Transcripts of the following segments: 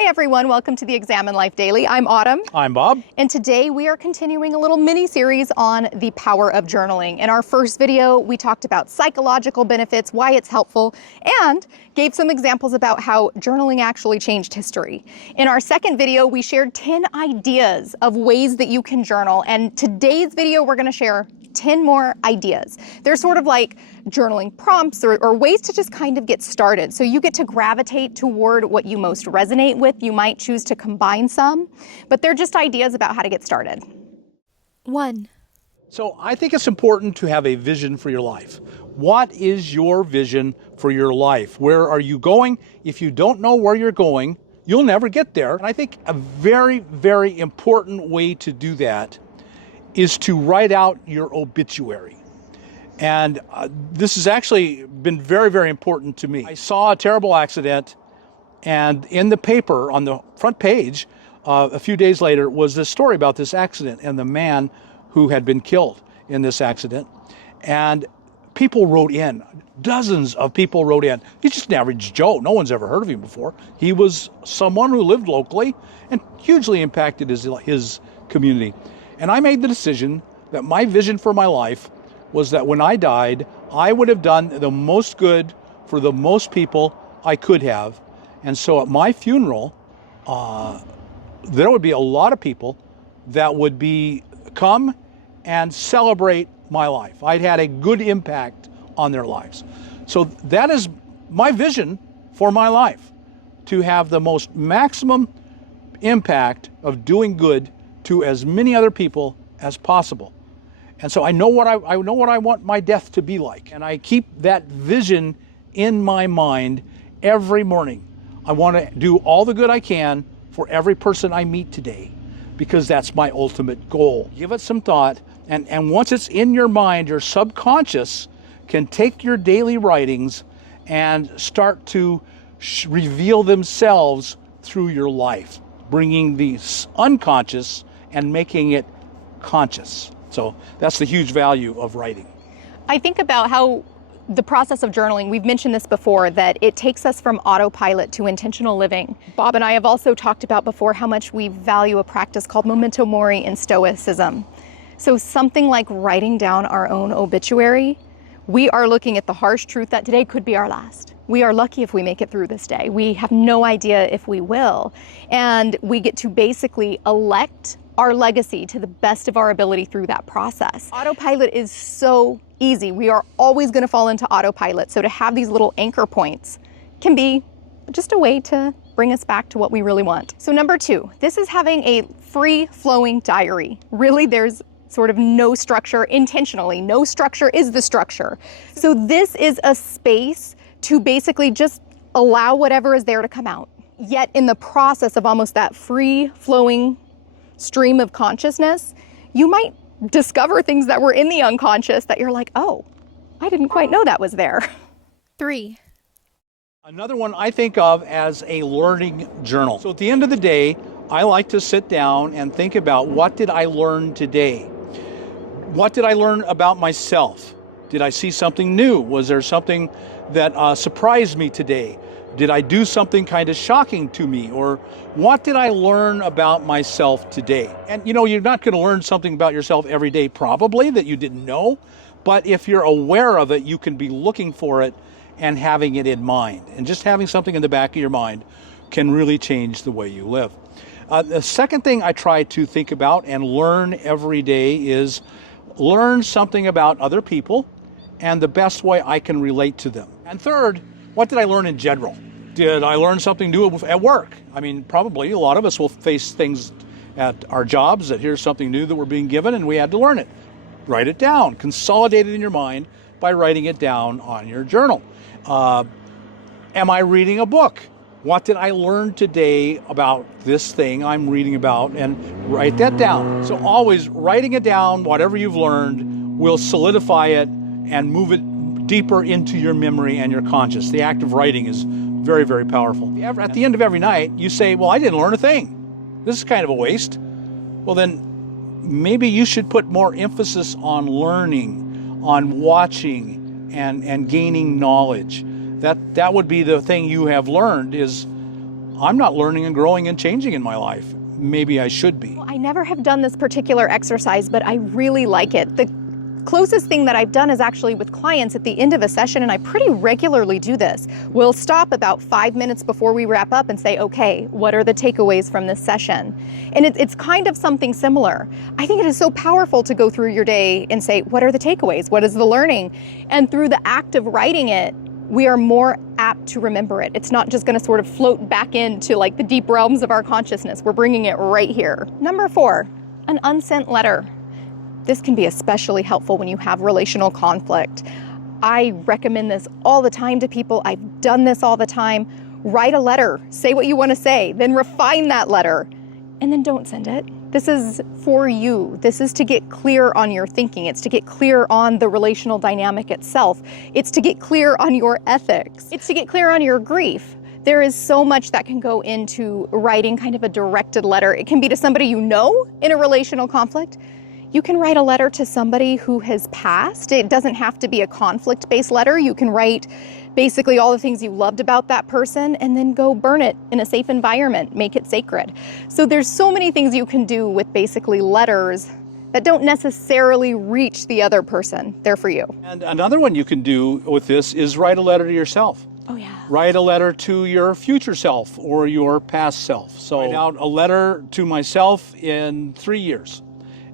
Hi everyone, welcome to the Examine Life Daily. I'm Autumn. I'm Bob. And today we are continuing a little mini-series on the power of journaling. In our first video, we talked about psychological benefits, why it's helpful, and gave some examples about how journaling actually changed history. In our second video, we shared 10 ideas of ways that you can journal. And today's video, we're gonna share 10 more ideas. They're sort of like journaling prompts or ways to just kind of get started. So you get to gravitate toward what you most resonate with. You might choose to combine some, but they're just ideas about how to get started. 1. So I think it's important to have a vision for your life. What is your vision for your life? Where are you going? If you don't know where you're going, you'll never get there. And I think a very, very important way to do that is to write out your obituary. And this has actually been very, very important to me. I saw a terrible accident, and in the paper, on the front page, a few days later, was this story about this accident and the man who had been killed in this accident. And people wrote in, dozens of people wrote in. He's just an average Joe. No one's ever heard of him before. He was someone who lived locally and hugely impacted his community. And I made the decision that my vision for my life was that when I died, I would have done the most good for the most people I could have. And so at my funeral, there would be a lot of people that would come and celebrate my life. I'd had a good impact on their lives. So that is my vision for my life, to have the most maximum impact of doing good to as many other people as possible. And so I know what I want my death to be like, and I keep that vision in my mind every morning. I want to do all the good I can for every person I meet today, because that's my ultimate goal. Give it some thought, and once it's in your mind, your subconscious can take your daily writings and start to reveal themselves through your life, bringing the unconscious and making it conscious. So that's the huge value of writing. I think about how the process of journaling, we've mentioned this before, that it takes us from autopilot to intentional living. Bob and I have also talked about before how much we value a practice called memento mori in Stoicism. So something like writing down our own obituary, we are looking at the harsh truth that today could be our last. We are lucky if we make it through this day. We have no idea if we will. And we get to basically elect our legacy to the best of our ability through that process. Autopilot is so easy. We are always going to fall into autopilot. So to have these little anchor points can be just a way to bring us back to what we really want. So number 2, this is having a free-flowing diary. Really, there's sort of no structure intentionally. No structure is the structure. So this is a space to basically just allow whatever is there to come out. Yet in the process of almost that free-flowing stream of consciousness, you might discover things that were in the unconscious that you're like, oh, I didn't quite know that was there. 3. Another one I think of as a learning journal. So at the end of the day, I like to sit down and think about, what did I learn today? What did I learn about myself? Did I see something new? Was there something that surprised me today? Did I do something kind of shocking to me? Or what did I learn about myself today? And you know, you're not going to learn something about yourself every day probably that you didn't know, but if you're aware of it, you can be looking for it and having it in mind. And just having something in the back of your mind can really change the way you live. The second thing I try to think about and learn every day is learn something about other people and the best way I can relate to them. And third, what did I learn in general? Did I learn something new at work? I mean, probably a lot of us will face things at our jobs that here's something new that we're being given and we had to learn it. Write it down, consolidate it in your mind by writing it down on your journal. Am I reading a book? What did I learn today about this thing I'm reading about? And write that down. So always writing it down, whatever you've learned, will solidify it and move it deeper into your memory and your conscious. The act of writing is very, very powerful. At the end of every night, you say, well, I didn't learn a thing. This is kind of a waste. Well, then maybe you should put more emphasis on learning, on watching, and gaining knowledge. That would be the thing you have learned is, I'm not learning and growing and changing in my life. Maybe I should be. I never have done this particular exercise, but I really like it. The closest thing that I've done is actually with clients at the end of a session, and I pretty regularly do this. We'll stop about 5 minutes before we wrap up and say, okay, what are the takeaways from this session? And it's kind of something similar. I think it is so powerful to go through your day and say, what are the takeaways? What is the learning? And through the act of writing it, we are more apt to remember it. It's not just going to sort of float back into like the deep realms of our consciousness. We're bringing it right here. Number 4, an unsent letter. This can be especially helpful when you have relational conflict. I recommend this all the time to people. I've done this all the time. Write a letter, say what you want to say, then refine that letter, and then don't send it. This is for you. This is to get clear on your thinking. It's to get clear on the relational dynamic itself. It's to get clear on your ethics. It's to get clear on your grief. There is so much that can go into writing kind of a directed letter. It can be to somebody you know in a relational conflict. You can write a letter to somebody who has passed. It doesn't have to be a conflict-based letter. You can write basically all the things you loved about that person and then go burn it in a safe environment, make it sacred. So there's so many things you can do with basically letters that don't necessarily reach the other person. They're for you. And another one you can do with this is write a letter to yourself. Oh yeah. Write a letter to your future self or your past self. So write out a letter to myself in 3 years.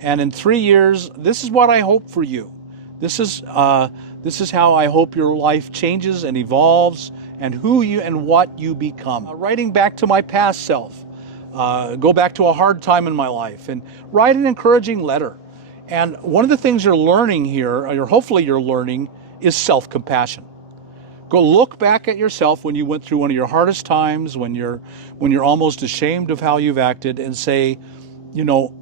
And in 3 years, this is what I hope for you. This is how I hope your life changes and evolves and who you and what you become. Writing back to my past self, go back to a hard time in my life and write an encouraging letter. And one of the things you're learning here, or hopefully you're learning, is self-compassion. Go look back at yourself when you went through one of your hardest times, when you're almost ashamed of how you've acted, and say, you know,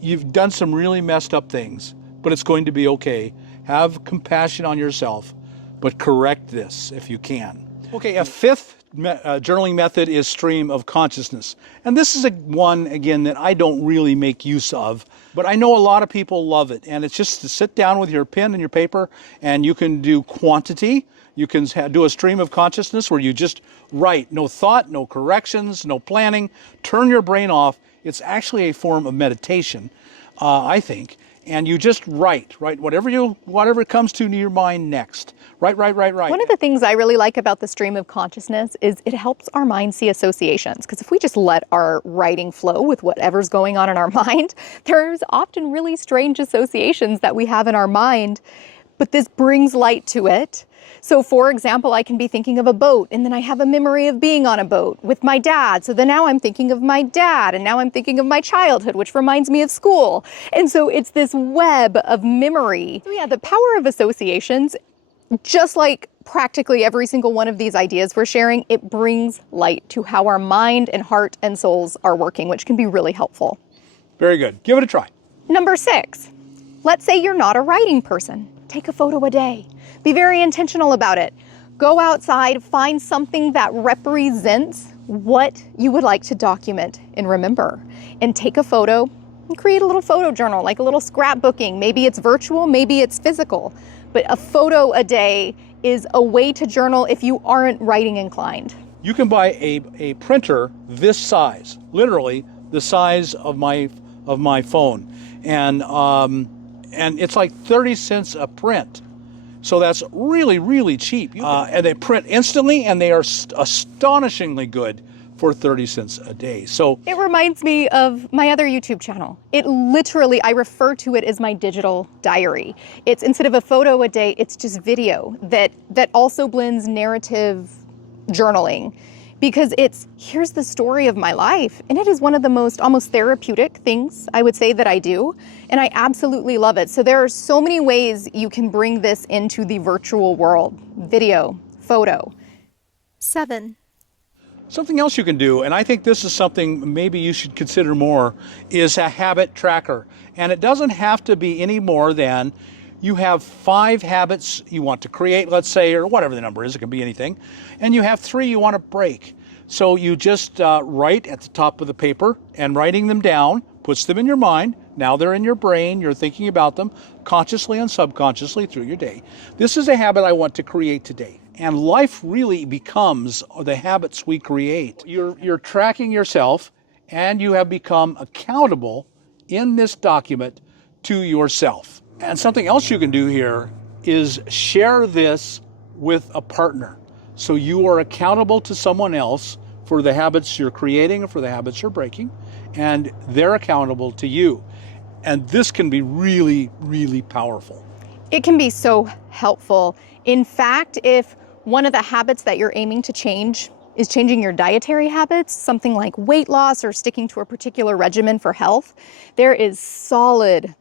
you've done some really messed up things, but it's going to be okay. Have compassion on yourself, but correct this if you can. Okay, a fifth journaling method is stream of consciousness. And this is one, again, that I don't really make use of, but I know a lot of people love it. And it's just to sit down with your pen and your paper, and you can do quantity. You can do a stream of consciousness where you just write. No thought, no corrections, no planning. Turn your brain off. It's actually a form of meditation, I think. And you just write whatever comes to your mind next. Write. One of the things I really like about the stream of consciousness is it helps our mind see associations. Because if we just let our writing flow with whatever's going on in our mind, there's often really strange associations that we have in our mind. But this brings light to it. So for example, I can be thinking of a boat, and then I have a memory of being on a boat with my dad. So then now I'm thinking of my dad, and now I'm thinking of my childhood, which reminds me of school. And so it's this web of memory. So yeah, the power of associations, just like practically every single one of these ideas we're sharing, it brings light to how our mind and heart and souls are working, which can be really helpful. Very good. Give it a try. Number 6, let's say you're not a writing person. Take a photo a day. Be very intentional about it. Go outside, find something that represents what you would like to document and remember. And take a photo and create a little photo journal, like a little scrapbooking. Maybe it's virtual, maybe it's physical. But a photo a day is a way to journal if you aren't writing inclined. You can buy a printer this size, literally the size of my phone. And it's like 30 cents a print. So that's really, really cheap. And they print instantly, and they are astonishingly good for 30 cents a day. So it reminds me of my other YouTube channel. It literally, I refer to it as my digital diary. It's instead of a photo a day, it's just video that also blends narrative journaling. Because here's the story of my life. And it is one of the most almost therapeutic things I would say that I do. And I absolutely love it. So there are so many ways you can bring this into the virtual world. Video, photo. 7. Something else you can do, and I think this is something maybe you should consider more, is a habit tracker. And it doesn't have to be any more than you have 5 habits you want to create, let's say, or whatever the number is, it can be anything, and you have 3 you want to break. So you just write at the top of the paper, and writing them down puts them in your mind. Now they're in your brain, you're thinking about them consciously and subconsciously through your day. This is a habit I want to create today. And life really becomes the habits we create. You're tracking yourself, and you have become accountable in this document to yourself. And something else you can do here is share this with a partner. So you are accountable to someone else for the habits you're creating or for the habits you're breaking, and they're accountable to you. And this can be really, really powerful. It can be so helpful. In fact, if one of the habits that you're aiming to change is changing your dietary habits, something like weight loss or sticking to a particular regimen for health, there is solid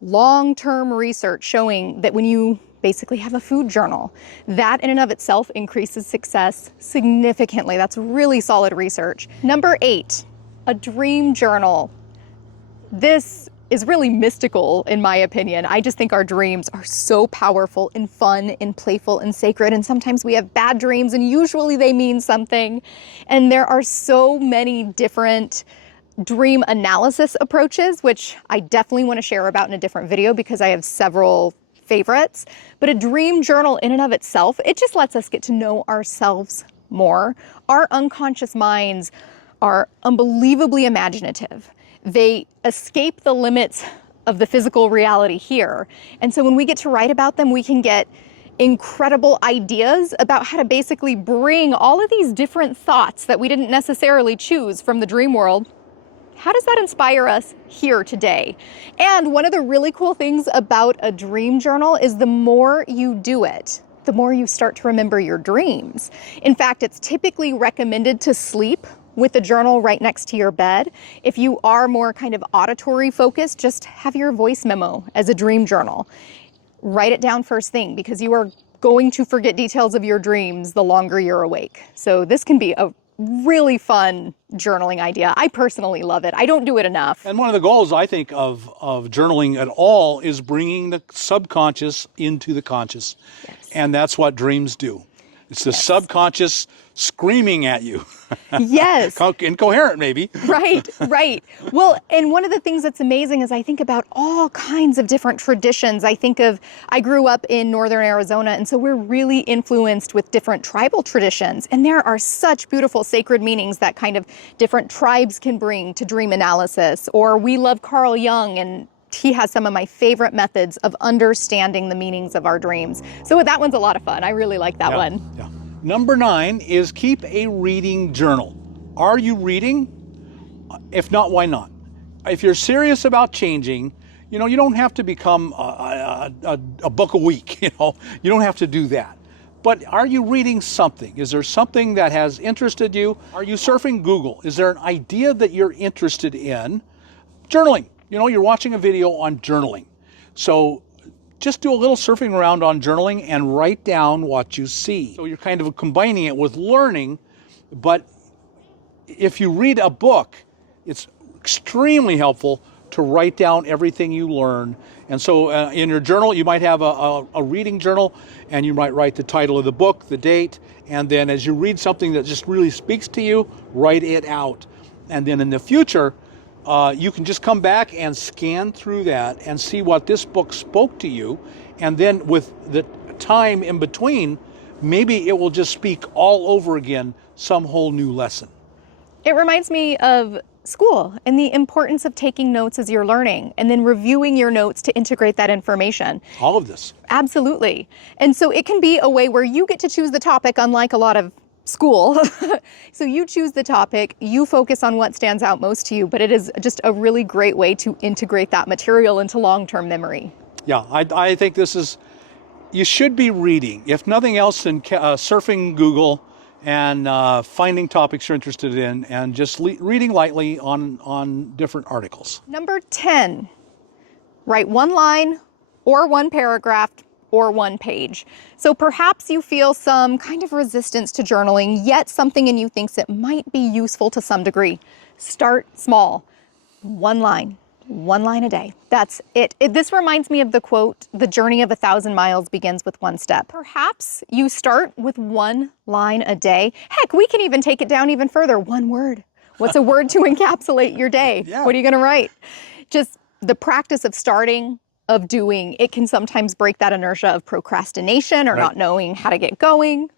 long-term research showing that when you basically have a food journal, that in and of itself increases success significantly. That's really solid research. Number 8, a dream journal. This is really mystical in my opinion. I just think our dreams are so powerful and fun and playful and sacred, and sometimes we have bad dreams and usually they mean something. And there are so many different dream analysis approaches, which I definitely want to share about in a different video because I have several favorites. But a dream journal in and of itself, it just lets us get to know ourselves more. Our unconscious minds are unbelievably imaginative. They escape the limits of the physical reality here. And so when we get to write about them, we can get incredible ideas about how to basically bring all of these different thoughts that we didn't necessarily choose from the dream world. How does that inspire us here today? And one of the really cool things about a dream journal is the more you do it, the more you start to remember your dreams. In fact, it's typically recommended to sleep with the journal right next to your bed. If you are more kind of auditory focused, just have your voice memo as a dream journal. Write it down first thing because you are going to forget details of your dreams the longer you're awake. So this can be a really fun journaling idea. I personally love it. I don't do it enough. And one of the goals, I think, of journaling at all is bringing the subconscious into the conscious. Yes. And that's what dreams do. It's the subconscious screaming at you. Yes. Incoherent, maybe. Right, right. Well, and one of the things that's amazing is I think about all kinds of different traditions. I grew up in northern Arizona, and so we're really influenced with different tribal traditions. And there are such beautiful sacred meanings that kind of different tribes can bring to dream analysis. Or we love Carl Jung, and he has some of my favorite methods of understanding the meanings of our dreams. So that one's a lot of fun. I really like that one. Yeah. Number 9 is keep a reading journal. Are you reading? If not, why not? If you're serious about changing, you don't have to become a book a week. You don't have to do that. But are you reading something? Is there something that has interested you? Are you surfing Google? Is there an idea that you're interested in? Journaling. You're watching a video on journaling. So just do a little surfing around on journaling and write down what you see. So you're kind of combining it with learning, but if you read a book, it's extremely helpful to write down everything you learn. And so in your journal, you might have a reading journal, and you might write the title of the book, the date, and then as you read something that just really speaks to you, write it out. And then in the future, you can just come back and scan through that and see what this book spoke to you. And then with the time in between, maybe it will just speak all over again, some whole new lesson. It reminds me of school and the importance of taking notes as you're learning and then reviewing your notes to integrate that information. All of this. Absolutely. And so it can be a way where you get to choose the topic, unlike a lot of school. So you choose the topic, you focus on what stands out most to you, but it is just a really great way to integrate that material into long-term memory. Yeah, I think you should be reading, if nothing else, than surfing Google and finding topics you're interested in and just reading lightly on different articles. Number 10, write one line or one paragraph or one page. So perhaps you feel some kind of resistance to journaling, yet something in you thinks it might be useful to some degree. Start small. One line a day. That's it. This reminds me of the quote, "The journey of 1,000 miles begins with one step." Perhaps you start with one line a day. Heck, we can even take it down even further. One word. What's a word to encapsulate your day? Yeah. What are you going to write? Just the practice of starting, of doing, it can sometimes break that inertia of procrastination or not knowing how to get going.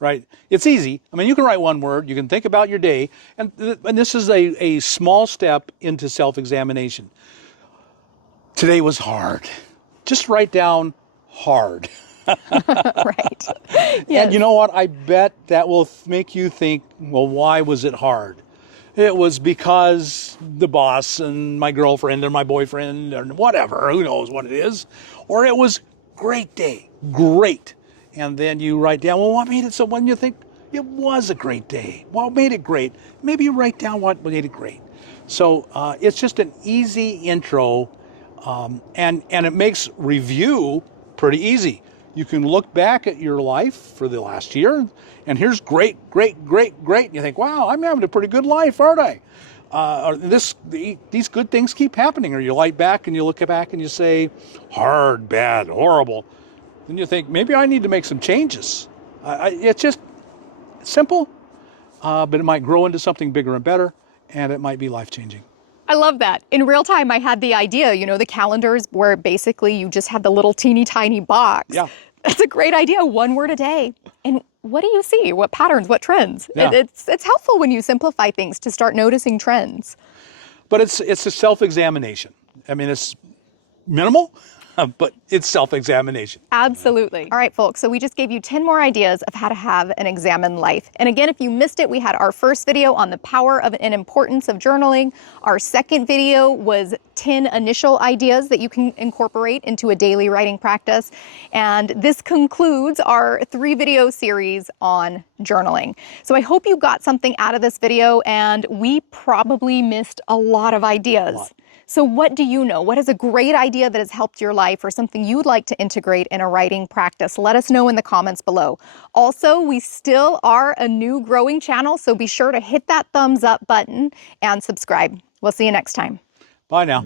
right? It's easy. I mean, you can write one word, you can think about your day, and this is a small step into self-examination. Today was hard. Just write down hard. Right. Yes. And you know what? I bet that will make you think, well, why was it hard? It was because the boss and my girlfriend or my boyfriend or whatever, who knows what it is. Or it was great day, great. And then you write down, well, what made it so, when you think it was a great day, what made it great? Maybe you write down what made it great. So it's just an easy intro, and it makes review pretty easy. You can look back at your life for the last year, and here's great, great, great, great. And you think, wow, I'm having a pretty good life, aren't I? Or these good things keep happening. Or you light back and you look back and you say, hard, bad, horrible. Then you think, maybe I need to make some changes. It's just simple, but it might grow into something bigger and better, and it might be life-changing. I love that. In real time, I had the idea, the calendars where basically you just had the little teeny tiny box. Yeah. That's a great idea. One word a day. And what do you see? What patterns? What trends? Yeah. It's helpful when you simplify things to start noticing trends. But it's a self-examination. I mean, it's minimal, but it's self-examination. Absolutely. All right, folks, so we just gave you 10 more ideas of how to have an examined life. And again, if you missed it, we had our first video on the power of and importance of journaling. Our second video was 10 initial ideas that you can incorporate into a daily writing practice. And this concludes our 3-video series on journaling. So I hope you got something out of this video, and we probably missed a lot of ideas. So what do you know? What is a great idea that has helped your life, or something you'd like to integrate in a writing practice? Let us know in the comments below. Also, we still are a new growing channel, so be sure to hit that thumbs up button and subscribe. We'll see you next time. Bye now.